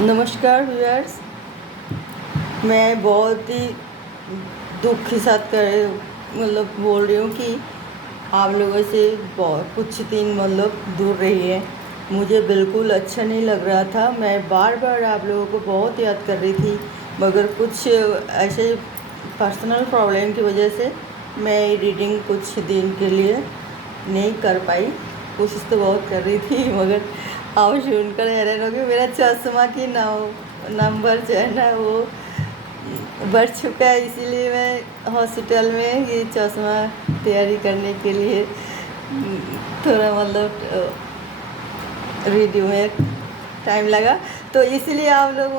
नमस्कार व्यूअर्स। मैं बहुत ही दुख के साथ बोल रही हूँ कि आप लोगों से बहुत कुछ दिन दूर रही है। मुझे बिल्कुल अच्छा नहीं लग रहा था। मैं बार बार आप लोगों को बहुत याद कर रही थी, मगर कुछ ऐसे पर्सनल प्रॉब्लम की वजह से मैं रीडिंग कुछ दिन के लिए नहीं कर पाई। कोशिश तो बहुत कर रही थी, मगर आप सुनकर हैरान हो गए। मेरा चश्मा की नंबर जो है ना वो बढ़ चुका है, इसीलिए मैं हॉस्पिटल में ये चश्मा तैयारी करने के लिए थोड़ा वीडियो में टाइम लगा। तो इसीलिए आप लोग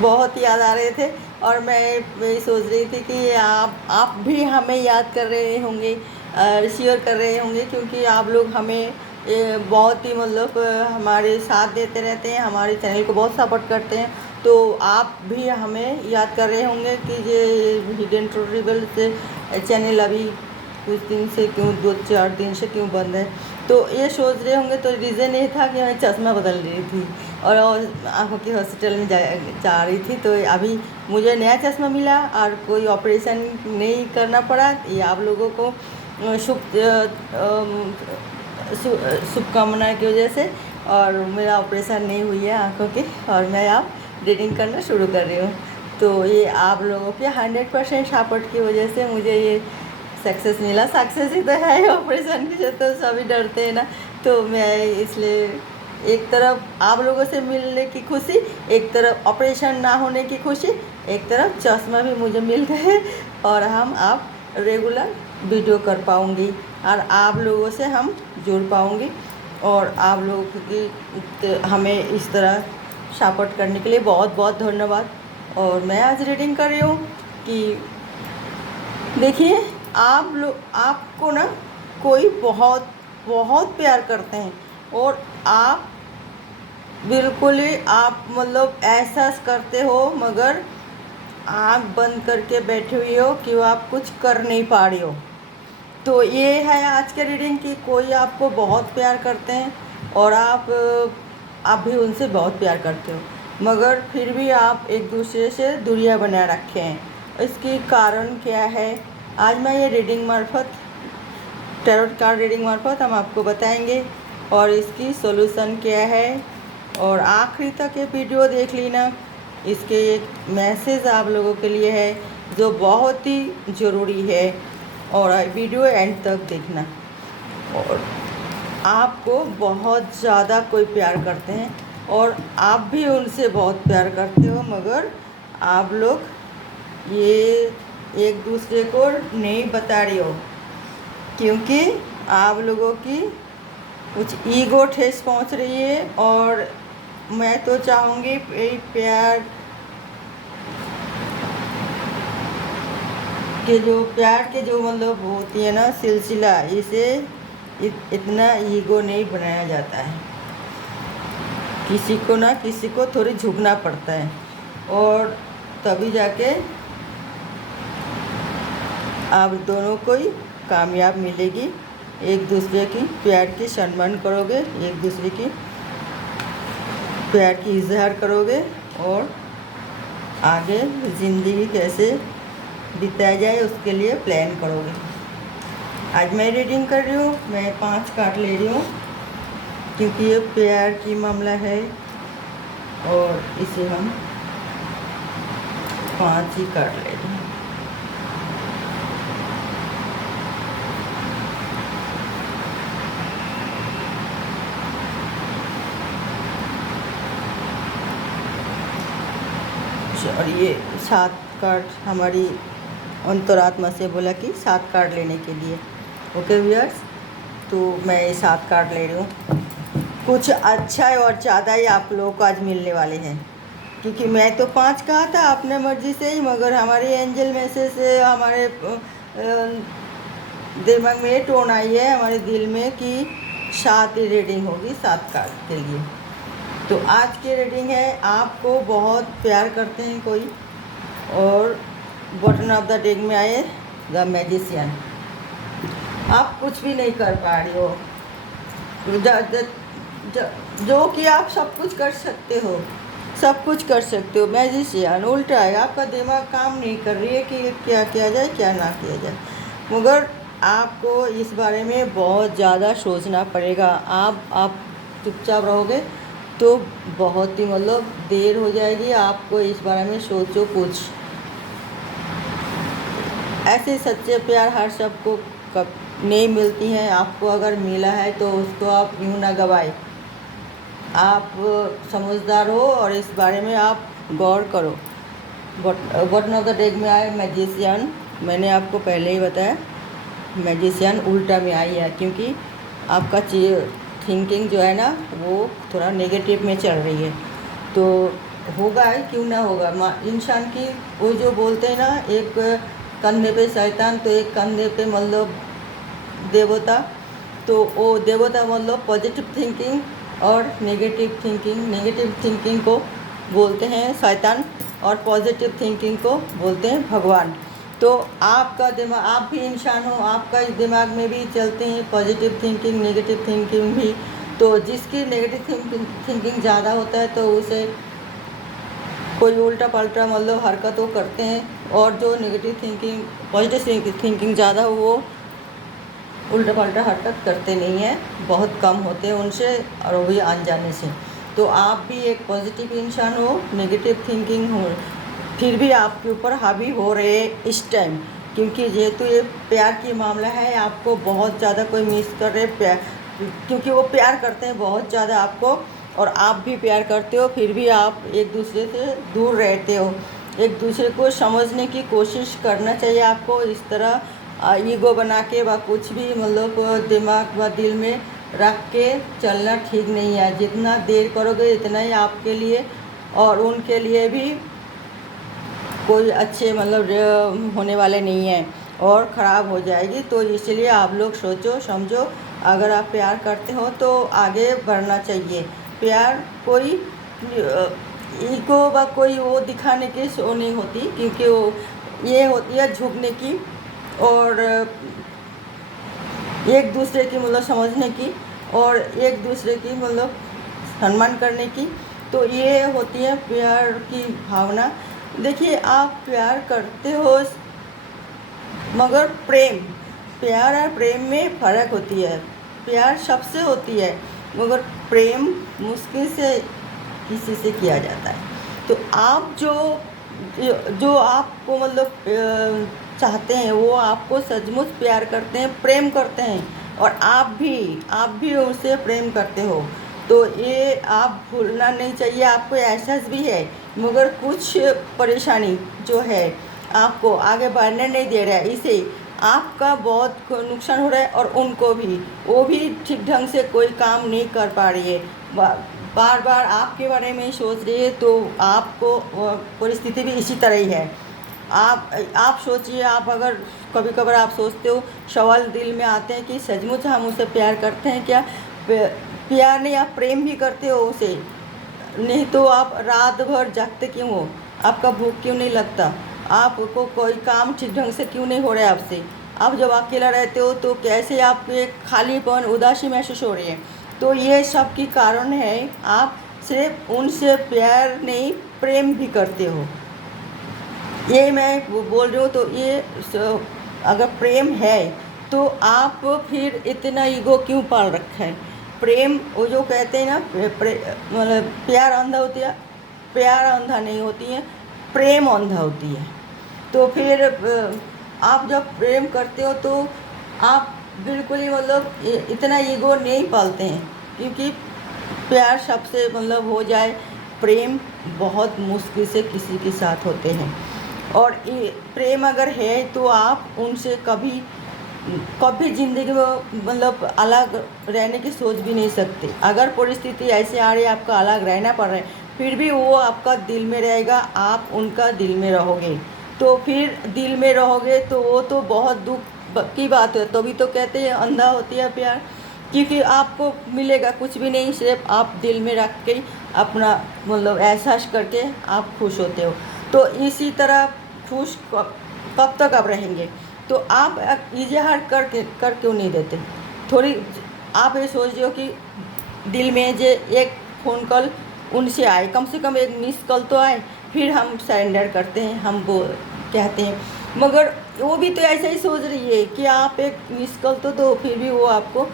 बहुत याद आ रहे थे, और मैं सोच रही थी कि आप भी हमें याद कर रहे होंगे, शेयर कर रहे होंगे, क्योंकि आप लोग हमें बहुत ही हमारे साथ देते रहते हैं, हमारे चैनल को बहुत सपोर्ट करते हैं। तो आप भी हमें याद कर रहे होंगे कि ये हिडन ट्यूटोरियल से चैनल अभी कुछ दिन से क्यों 2-4 दिन से क्यों बंद है। तो ये सोच रहे होंगे, तो रीज़न ये था कि मैं चश्मा बदल रही थी और आँखों के हॉस्पिटल में जा रही थी। तो अभी मुझे नया चश्मा मिला और कोई ऑपरेशन नहीं करना पड़ा। ये आप लोगों को शुभकामना की वजह से, और मेरा ऑपरेशन नहीं हुई है आँखों की, और मैं अब रीडिंग करना शुरू कर रही हूँ। तो ये आप लोगों के 100% सपोर्ट की वजह से मुझे ये सक्सेस मिला। सक्सेस ही तो है ऑपरेशन की, जो तो सभी डरते हैं ना। तो मैं इसलिए एक तरफ आप लोगों से मिलने की खुशी, एक तरफ ऑपरेशन ना होने की खुशी, एक तरफ चश्मा भी मुझे मिल गए, और हम आप रेगुलर वीडियो कर पाऊँगी और आप लोगों से हम जुड़ पाऊँगी। और आप लोगों की हमें इस तरह सपोर्ट करने के लिए बहुत बहुत धन्यवाद। और मैं आज रीडिंग कर रही हूँ कि देखिए, आप लोग आपको ना कोई बहुत बहुत प्यार करते हैं, और आप बिल्कुल ही आप एहसास करते हो, मगर आँख बंद करके बैठे हुए हो कि वो आप कुछ कर नहीं पा रही हो। तो ये है आज के रीडिंग की, कोई आपको बहुत प्यार करते हैं और आप भी उनसे बहुत प्यार करते हो, मगर फिर भी आप एक दूसरे से दूरियां बना रखे हैं। इसकी कारण क्या है, आज मैं ये रीडिंग मार्फत, टैरोट कार्ड रीडिंग मार्फत हम आपको बताएंगे, और इसकी सॉल्यूशन क्या है। और आखिरी तक ये वीडियो देख लेना। इसके एक मैसेज आप लोगों के लिए है जो बहुत ही ज़रूरी है, और वीडियो एंड तक देखना। और आपको बहुत ज़्यादा कोई प्यार करते हैं, और आप भी उनसे बहुत प्यार करते हो, मगर आप लोग ये एक दूसरे को नहीं बता रही हो, क्योंकि आप लोगों की कुछ ईगो ठेस पहुंच रही है। और मैं तो चाहूँगी प्यार के जो होती है ना सिलसिला, इसे इतना ईगो नहीं बनाया जाता है। किसी को थोड़ी झुकना पड़ता है, और तभी जाके आप दोनों को ही कामयाब मिलेगी। एक दूसरे की प्यार की सम्मान करोगे, एक दूसरे की प्यार की इजहार करोगे, और आगे ज़िंदगी कैसे बिताया जाए उसके लिए प्लान करोगे। आज मैं रीडिंग कर रही हूँ, मैं 5 कार्ड ले रही हूँ, क्योंकि ये प्यार की मामला है, और इसे हम 5 ही कार्ड ले रहे हैं। और ये 7 कार्ड हमारी अंतरात्मा से बोला कि 7 कार्ड लेने के लिए। ओके व्यूअर्स, तो मैं ये 7 कार्ड ले रही हूँ। कुछ अच्छा है और ज़्यादा ही आप लोगों को आज मिलने वाले हैं, क्योंकि मैं तो 5 कहा था अपने मर्ज़ी से ही, मगर हमारे एंजल मैसेज से हमारे दिमाग में ये टोन आई है, हमारे दिल में, कि 7 ही रीडिंग होगी 7 कार्ड के लिए। तो आज की रीडिंग है, आपको बहुत प्यार करते हैं कोई, और बॉटम ऑफ द डेक में आए द मैजिशियन। आप कुछ भी नहीं कर पा रही हो, जो कि आप सब कुछ कर सकते हो, सब कुछ कर सकते हो। मैजिशियन उल्टा है, आपका दिमाग काम नहीं कर रही है कि क्या किया जाए क्या ना किया जाए, मगर आपको इस बारे में बहुत ज़्यादा सोचना पड़ेगा। आप चुपचाप रहोगे तो बहुत ही मतलब देर हो जाएगी। आपको इस बारे में सोचो कुछ। ऐसे सच्चे प्यार हर सबको कब नहीं मिलती हैं। आपको अगर मिला है तो उसको आप यूँ ना गवाए। आप समझदार हो और इस बारे में आप गौर करो। बटन ऑफ द डेक में आए मैजिशियन। मैंने आपको पहले ही बताया मैजिशियन उल्टा में आई है, क्योंकि आपका थिंकिंग जो है ना वो थोड़ा नेगेटिव में चल रही है। तो होगा ही, क्यों ना होगा। इंसान की वो जो बोलते हैं ना, एक कंधे पे शैतान तो एक कंधे पे मतलब देवता। तो वो देवता मतलब पॉजिटिव थिंकिंग और नेगेटिव थिंकिंग को बोलते हैं शैतान और पॉजिटिव थिंकिंग को बोलते हैं भगवान। तो आपका दिमाग, आप भी इंसान हो, आपका दिमाग में भी चलते हैं पॉजिटिव थिंकिंग नेगेटिव थिंकिंग भी। तो जिसकी नेगेटिव थिंकिंग ज़्यादा होता है तो उसे कोई उल्टा पल्टा मतलब हरकत वो करते हैं, और जो नेगेटिव थिंकिंग पॉजिटिव थिंकिंग ज़्यादा हो वो उल्टा पल्टा हरकत करते नहीं हैं, बहुत कम होते हैं उनसे, और वो भी अनजाने से। तो आप भी एक पॉजिटिव इंसान हो, नेगेटिव थिंकिंग हो फिर भी आपके ऊपर हावी हो रहे इस टाइम, क्योंकि जेहेतु ये प्यार की मामला है। आपको बहुत ज़्यादा कोई मिस कर रहे प्यार, क्योंकि वो प्यार करते हैं बहुत ज़्यादा आपको, और आप भी प्यार करते हो, फिर भी आप एक दूसरे से दूर रहते हो। एक दूसरे को समझने की कोशिश करना चाहिए आपको। इस तरह ईगो बना के व कुछ भी मतलब दिमाग व दिल में रख के चलना ठीक नहीं है। जितना देर करोगे इतना ही आपके लिए और उनके लिए भी कोई अच्छे मतलब होने वाले नहीं हैं, और ख़राब हो जाएगी। तो इसलिए आप लोग सोचो समझो, अगर आप प्यार करते हो तो आगे बढ़ना चाहिए। प्यार कोई ईगो व कोई वो दिखाने की शो नहीं होती, क्योंकि वो ये होती है झुकने की और एक दूसरे की मतलब समझने की और एक दूसरे की मतलब सम्मान करने की। तो ये होती है प्यार की भावना। देखिए, आप प्यार करते हो, मगर प्यार और प्रेम में फ़र्क होती है। प्यार सबसे होती है, मगर प्रेम मुश्किल से किसी से किया जाता है। तो आप जो आपको मतलब चाहते हैं, वो आपको सचमुच प्यार करते हैं, प्रेम करते हैं, और आप भी उनसे प्रेम करते हो। तो ये आप भूलना नहीं चाहिए। आपको एहसास भी है, मगर कुछ परेशानी जो है आपको आगे बढ़ने नहीं दे रहा है। इसे आपका बहुत नुकसान हो रहा है, और उनको भी, वो भी ठीक ढंग से कोई काम नहीं कर पा रही है, बार बार आपके बारे में ही सोच रही है। तो आपको परिस्थिति भी इसी तरह ही है। आप सोचिए, आप अगर कभी कभार आप सोचते हो, सवाल दिल में आते हैं कि सचमुच हम उसे प्यार करते हैं क्या? प्यार नहीं, आप प्रेम भी करते हो उसे, नहीं तो आप रात भर जागते क्यों हो? आपका भूख क्यों नहीं लगता? आपको कोई काम ठीक ढंग से क्यों नहीं हो रहा है आपसे? आप जब अकेला रहते हो तो कैसे आपको एक खालीपन उदासी महसूस हो रही है? तो ये सब की कारण है, आप सिर्फ उनसे प्यार नहीं प्रेम भी करते हो। ये मैं बोल रही हूँ। तो ये अगर प्रेम है तो आप फिर इतना ईगो क्यों पाल रखा है? प्रेम, वो जो कहते हैं ना, मतलब प्यार अंधा होती है, प्यार अंधा नहीं होती है, प्रेम अंधा होती है। तो फिर आप जब प्रेम करते हो तो आप बिल्कुल ही मतलब इतना ईगो नहीं पालते हैं, क्योंकि प्यार सबसे मतलब हो जाए, प्रेम बहुत मुश्किल से किसी के साथ होते हैं। और प्रेम अगर है तो आप उनसे कभी ज़िंदगी में मतलब अलग रहने की सोच भी नहीं सकते। अगर परिस्थिति ऐसे आ रही है, आपका अलग रहना पड़ रहा है, फिर भी वो आपका दिल में रहेगा, आप उनका दिल में रहोगे। तो फिर दिल में रहोगे तो वो तो बहुत दुख की बात है। तभी तो कहते हैं अंधा होती है प्यार, क्योंकि आपको मिलेगा कुछ भी नहीं, सिर्फ आप दिल में रख के अपना मतलब एहसास करके आप खुश होते हो। तो इसी तरह खुश कब तक आप रहेंगे? तो आप इजहार कर क्यों नहीं देते? थोड़ी आप ये सोच रहे हो कि दिल में जे एक फ़ोन कॉल उनसे आए, कम से कम एक मिस कॉल तो आए, फिर हम सरेंडर करते हैं, हम वो कहते हैं। मगर वो भी तो ऐसा ही सोच रही है कि आप एक मिस कॉल तो दो, फिर भी वो आपको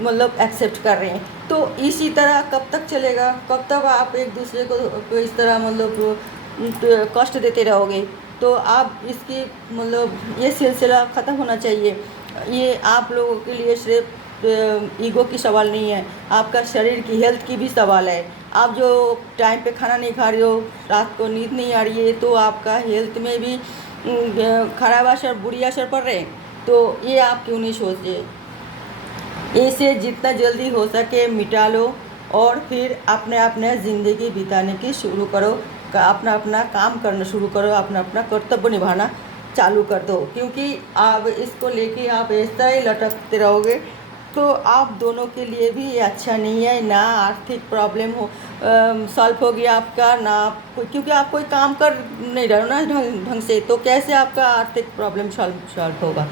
मतलब एक्सेप्ट कर रहे हैं। तो इसी तरह कब तक चलेगा, कब तक आप एक दूसरे को इस तरह मतलब कष्ट देते रहोगे। तो आप इसकी मतलब ये सिलसिला ख़त्म होना चाहिए। ये आप लोगों के लिए सिर्फ ईगो की सवाल नहीं है, आपका शरीर की हेल्थ की भी सवाल है। आप जो टाइम पे खाना नहीं खा रहे हो, रात को नींद नहीं आ रही है, तो आपका हेल्थ में भी खराब असर, बुरी असर पड़ रहे हैं। तो ये आप क्यों नहीं सोचे, इसे जितना जल्दी हो सके मिटा लो और फिर अपने अपने ज़िंदगी बिताने की शुरू करो, अपना अपना काम करना शुरू करो, अपना अपना कर्तव्य निभाना चालू कर दो। क्योंकि आप इसको लेके आप इस तरह ही लटकते रहोगे तो आप दोनों के लिए भी ये अच्छा नहीं है। ना आर्थिक प्रॉब्लम हो सॉल्व होगी आपका, ना क्योंकि आप कोई काम कर नहीं रहे हो ना ढंग से, तो कैसे आपका आर्थिक प्रॉब्लम सॉल्व होगा।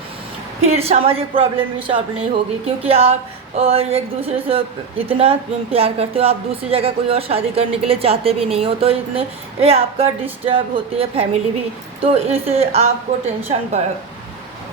फिर सामाजिक प्रॉब्लम भी सॉल्व नहीं होगी, क्योंकि आप एक दूसरे से इतना प्यार करते हो, आप दूसरी जगह कोई और शादी करने के लिए चाहते भी नहीं हो, तो इतने ये आपका डिस्टर्ब होती है फैमिली भी। तो इसे आपको टेंशन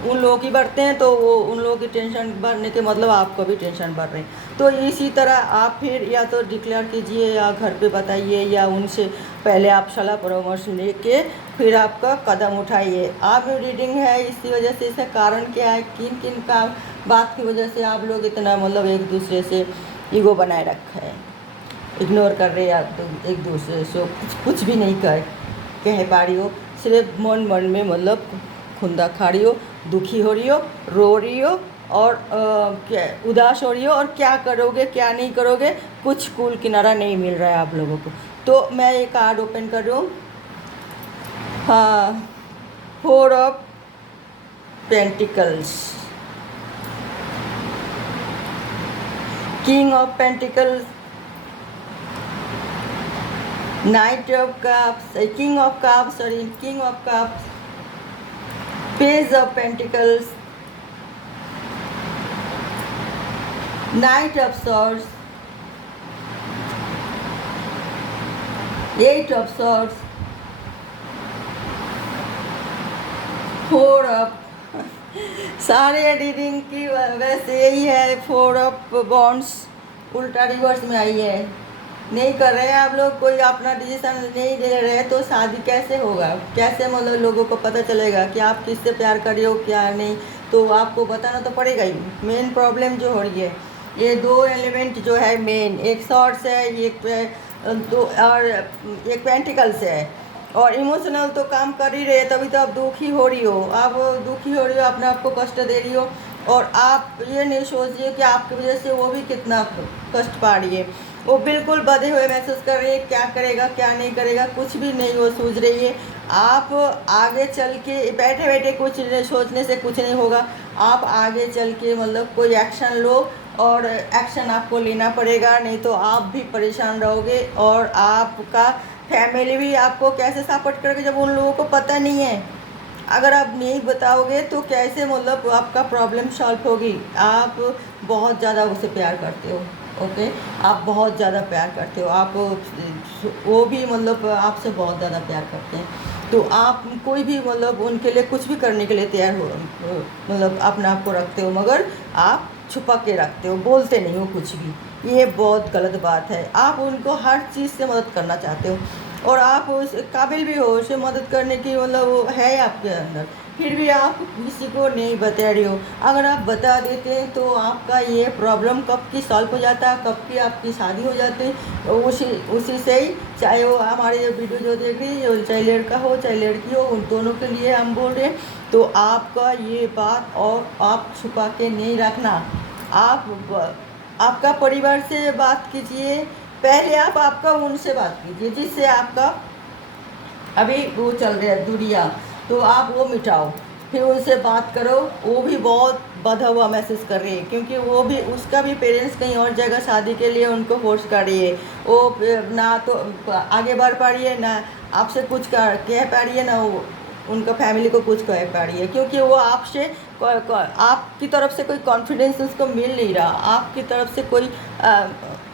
उन लोगों की बढ़ते हैं, तो वो उन लोगों की टेंशन बढ़ने के मतलब आपको भी टेंशन बढ़ रही। तो इसी तरह आप फिर या तो डिक्लेयर कीजिए या घर पे बताइए, या उनसे पहले आप सलाह परामर्श लेके फिर आपका कदम उठाइए। आप रीडिंग है इसी वजह से, इसका कारण क्या है, किन किन का बात की वजह से आप लोग इतना मतलब एक दूसरे से ईगो बनाए रखा है, इग्नोर कर रहे हैं आप तो एक दूसरे से कुछ भी नहीं कह पा रही हो, सिर्फ मन में मतलब खुंदा खा रही हो, दुखी हो रही हो, रो रही हो और क्या उदास हो रही हो, और क्या करोगे क्या नहीं करोगे कुछ कूल किनारा नहीं मिल रहा है आप लोगों को। तो मैं ये कार्ड ओपन कर रही हूँ। हाँ, 4 of pentacles, king of pentacles, night of cups, king of cups, sorry king of cups, page of pentacles, night of swords, 8 of swords, 4 of सारे रीडिंग की वैसे यही है। 4 ऑफ बॉन्ड्स उल्टा रिवर्स में आई है। नहीं कर रहे हैं आप लोग, कोई अपना डिसीजन नहीं ले रहे, तो शादी कैसे होगा, कैसे मतलब लोगों को पता चलेगा कि आप किससे प्यार कर रहे हो क्या नहीं। तो आपको बताना तो पड़ेगा ही। मेन प्रॉब्लम जो हो रही है, ये 2 एलिमेंट जो है मेन, एक सॉर्ड्स है, एक तो और एक पेंटिकल्स है। और इमोशनल तो काम कर ही रहे, तभी तो आप दुखी हो रही हो, आप दुखी हो रही हो, अपने आप को कष्ट दे रही हो। और आप ये नहीं सोच रही हो कि आपकी वजह से वो भी कितना कष्ट पा रही है। वो बिल्कुल बंधे हुए महसूस कर रही है, क्या करेगा क्या नहीं करेगा कुछ भी नहीं वो सोच रही है। आप आगे चल के बैठे बैठे कुछ सोचने से कुछ नहीं होगा। आप आगे चल के मतलब कोई एक्शन लो, और एक्शन आपको लेना पड़ेगा, नहीं तो आप भी परेशान रहोगे। और आपका फैमिली भी आपको कैसे सपोर्ट करेगी जब उन लोगों को पता नहीं है। अगर आप नहीं बताओगे तो कैसे मतलब आपका प्रॉब्लम सॉल्व होगी। आप बहुत ज़्यादा उसे प्यार करते हो, ओके, आप बहुत ज़्यादा प्यार करते हो, आप वो भी मतलब आपसे बहुत ज़्यादा प्यार करते हैं। तो आप कोई भी मतलब उनके लिए कुछ भी करने के लिए तैयार हो, मतलब अपने आप को रखते हो, मगर आप छुपा के रखते हो, बोलते नहीं हो कुछ भी। ये बहुत गलत बात है। आप उनको हर चीज़ से मदद करना चाहते हो, और आप उस काबिल भी हो उसे मदद करने की, मतलब वो है आपके अंदर, फिर भी आप किसी को नहीं बता रही हो। अगर आप बता देते हैं तो आपका ये प्रॉब्लम कब की सॉल्व हो जाता, कब की आपकी शादी हो जाती, उसी से ही। चाहे वो हमारे ये वीडियो जो देख रही है, चाहे लड़का हो चाहे लड़की हो, उन दोनों के लिए हम बोल रहे हैं। तो आपका ये बात और आप छुपा के नहीं रखना। आपका परिवार से बात कीजिए, पहले आप आपका उनसे बात कीजिए जिससे आपका अभी वो चल रहा है दूरियाँ, तो आप वो मिटाओ, फिर उनसे बात करो। वो भी बहुत बंधा हुआ महसूस कर रही है, क्योंकि वो भी, उसका भी पेरेंट्स कहीं और जगह शादी के लिए उनको फोर्स कर रही है। वो ना तो आगे बढ़ पा रही है, ना आपसे कुछ कह पा रही है, ना वो उनका फैमिली को कुछ कह पा रही है, क्योंकि वो आपसे आपकी तरफ से कोई कॉन्फिडेंस उसको मिल नहीं रहा, आपकी तरफ से कोई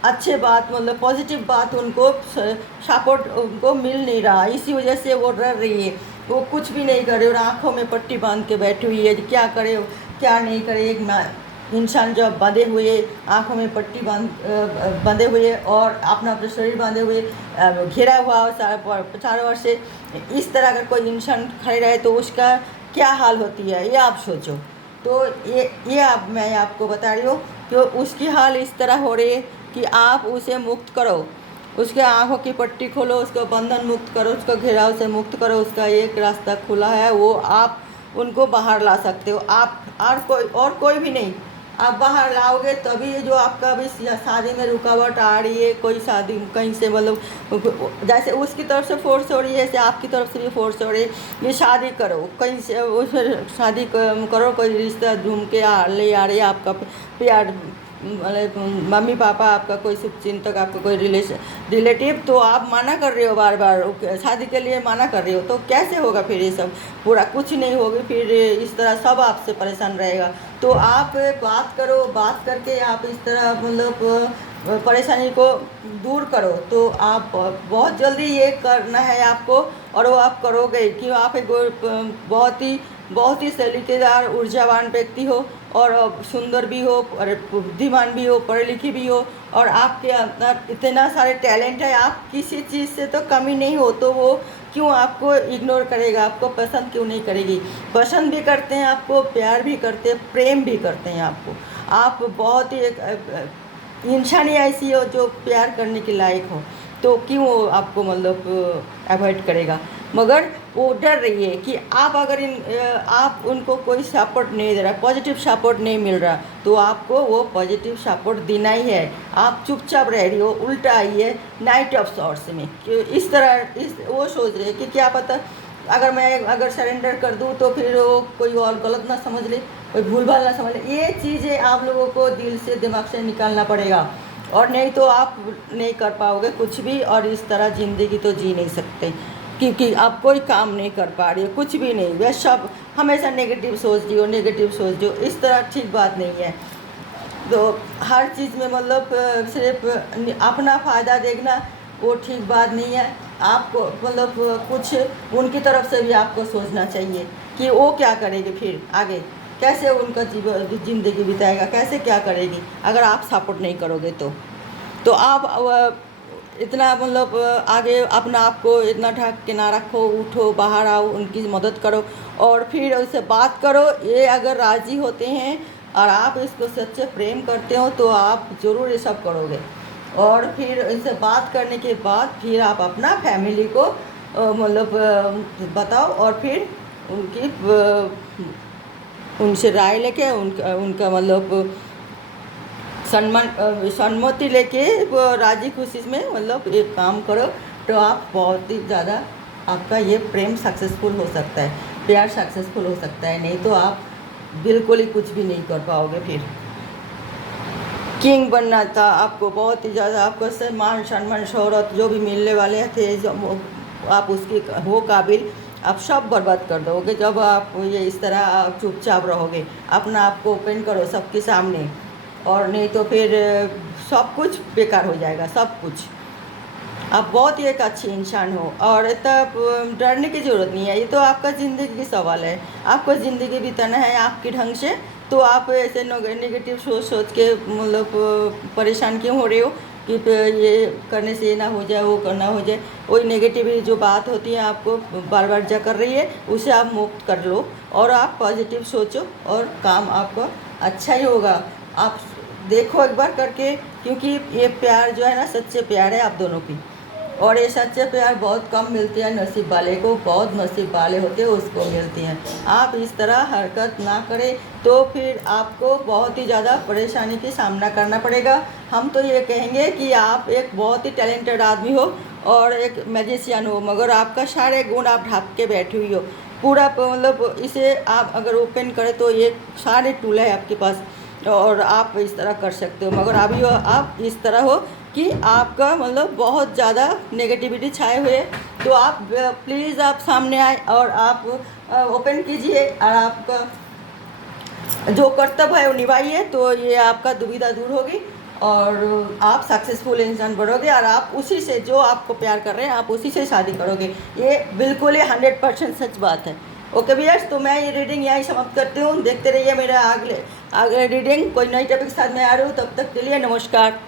अच्छे बात मतलब पॉजिटिव बात उनको सपोर्ट उनको मिल नहीं रहा, इसी वजह से वो डर रही है, वो कुछ भी नहीं करे और आँखों में पट्टी बांध के बैठी हुई है, क्या करे क्या नहीं करे। एक इंसान जब बंधे हुए आँखों में पट्टी बंधे हुए और अपना अपना शरीर बांधे हुए घिरा हुआ चारों ओर से, इस तरह अगर कोई इंसान खड़े रहे तो उसका क्या हाल होती है, ये आप सोचो। तो ये आप मैं आपको बता रही हूँ कि उसकी हाल इस तरह हो रही है कि आप उसे मुक्त करो, उसके आँखों की पट्टी खोलो, उसको बंधन मुक्त करो, उसको घेराव से मुक्त करो। उसका एक रास्ता खुला है, वो आप उनको बाहर ला सकते हो, आप और कोई भी नहीं। आप बाहर लाओगे तभी जो आपका अभी शादी में रुकावट आ रही है, कोई शादी कहीं से मतलब जैसे उसकी तरफ से फोर्स हो रही है, जैसे आपकी तरफ से भी फोर्स हो रही है, ये शादी करो कहीं से, उसमें शादी करो, कोई रिश्ता ढूंढ के ले आ रही है आपका प्यार मतलब मम्मी पापा आपका कोई शुभचिंतक आपका कोई रिलेटिव, तो आप मना कर रहे हो बार बार शादी के लिए मना कर रहे हो, तो कैसे होगा फिर ये सब, पूरा कुछ नहीं होगी फिर, इस तरह सब आपसे परेशान रहेगा। तो आप बात करो, बात करके आप इस तरह मतलब परेशानी को दूर करो, तो आप बहुत जल्दी ये करना है आपको, और वो आप करोगे कि आप एक बहुत ही सलीकेदार ऊर्जावान व्यक्ति हो, और सुंदर भी हो और बुद्धिमान भी हो, पढ़ी लिखी भी हो, और आपके अंदर इतना सारे टैलेंट है, आप किसी चीज़ से तो कमी नहीं हो, तो वो क्यों आपको इग्नोर करेगा, आपको पसंद क्यों नहीं करेगी। पसंद भी करते हैं आपको, प्यार भी करते हैं, प्रेम भी करते हैं आपको। आप बहुत ही एक इंसान ही ऐसी हो जो प्यार करने के लायक हो, तो क्यों वो आपको मतलब अवॉइड करेगा। मगर वो डर रही है कि आप अगर आप उनको कोई सपोर्ट नहीं दे रहा, पॉजिटिव सपोर्ट नहीं मिल रहा, तो आपको वो पॉजिटिव सपोर्ट देना ही है। आप चुपचाप रह रही हो, उल्टा आई है नाइट ऑफ सॉर्ट्स में, इस तरह वो सोच रहे हैं कि क्या पता अगर सरेंडर कर दूँ तो फिर वो कोई और गलत ना समझ ले, कोई भूल भाल ना समझ ले। ये चीज़ें आप लोगों को दिल से दिमाग से निकालना पड़ेगा, और नहीं तो आप नहीं कर पाओगे कुछ भी, और इस तरह ज़िंदगी तो जी नहीं सकते, क्योंकि आप कोई काम नहीं कर पा रही हो, कुछ भी नहीं, वह सब हमेशा नेगेटिव सोच रही हो, नेगेटिव सोच रही हो, इस तरह ठीक बात नहीं है। तो हर चीज़ में मतलब सिर्फ अपना फ़ायदा देखना वो ठीक बात नहीं है। आपको मतलब कुछ उनकी तरफ से भी आपको सोचना चाहिए कि वो क्या करेगी, फिर आगे कैसे उनका ज़िंदगी बिताएगा, कैसे क्या करेगी अगर आप सपोर्ट नहीं करोगे तो आप इतना मतलब आगे अपना आप को इतना ढक के ना रखो, उठो बाहर आओ, उनकी मदद करो, और फिर उससे बात करो। ये अगर राज़ी होते हैं और आप इसको सच्चे प्रेम करते हो तो आप ज़रूर ये सब करोगे, और फिर इनसे बात करने के बाद फिर आप अपना फैमिली को मतलब बताओ, और फिर उनसे राय लेके उनका मतलब सम्मति लेके राजी खुशी में मतलब एक काम करो, तो आप बहुत ही ज़्यादा आपका ये प्रेम सक्सेसफुल हो सकता है, प्यार सक्सेसफुल हो सकता है। नहीं तो आप बिल्कुल ही कुछ भी नहीं कर पाओगे। फिर किंग बनना था आपको, बहुत ही ज़्यादा आपको सम्मान सम्मान शोहरत जो भी मिलने वाले थे, जो आप उसके हो काबिल, आप सब बर्बाद कर दोगे जब आप ये इस तरह चुपचाप रहोगे। अपना आप को ओपन करो सबके सामने, और नहीं तो फिर सब कुछ बेकार हो जाएगा, सब कुछ। आप बहुत ही एक अच्छे इंसान हो, और तब डरने की ज़रूरत नहीं है, ये तो आपका ज़िंदगी की सवाल है, आपको ज़िंदगी बिताना है आपके ढंग से। तो आप ऐसे नेगेटिव सोच के मतलब परेशान क्यों हो रहे हो कि ये करने से ये ना हो जाए, वो करना हो जाए। वही नेगेटिव जो बात होती है आपको बार बार जा कर रही है, उसे आप मुक्त कर लो, और आप पॉजिटिव सोचो, और काम आपका अच्छा ही होगा। आप देखो एक बार करके, क्योंकि ये प्यार जो है ना सच्चे प्यार है आप दोनों की, और ये सच्चे प्यार बहुत कम मिलती है नसीब वाले को, बहुत नसीब वाले होते हैं उसको मिलती हैं। आप इस तरह हरकत ना करें तो फिर आपको बहुत ही ज़्यादा परेशानी की सामना करना पड़ेगा। हम तो ये कहेंगे कि आप एक बहुत ही टैलेंटेड आदमी हो और एक मैजिशियन हो, मगर आपका सारे गुण आप ढक के बैठी हुई हो पूरा, मतलब इसे आप अगर ओपन करें तो ये सारे टूल है आपके पास, और आप इस तरह कर सकते हो। मगर अभी आप इस तरह हो कि आपका मतलब बहुत ज़्यादा नेगेटिविटी छाए हुए, तो आप प्लीज़ आप सामने आए और आप ओपन कीजिए, और आपका जो कर्तव्य है वो निभाइए, तो ये आपका दुविधा दूर होगी। और आप सक्सेसफुल इंसान बनोगे और आप उसी से, जो आपको प्यार कर रहे हैं आप उसी से शादी करोगे। ये बिल्कुल ही 100% सच बात है। ओके भैया, तो मैं ये रीडिंग यहीं समाप्त करती हूँ। देखते रहिए मेरा आगे रीडिंग। कोई नई टॉपिक के साथ मैं आ रही हूँ, तब तक के लिए नमस्कार।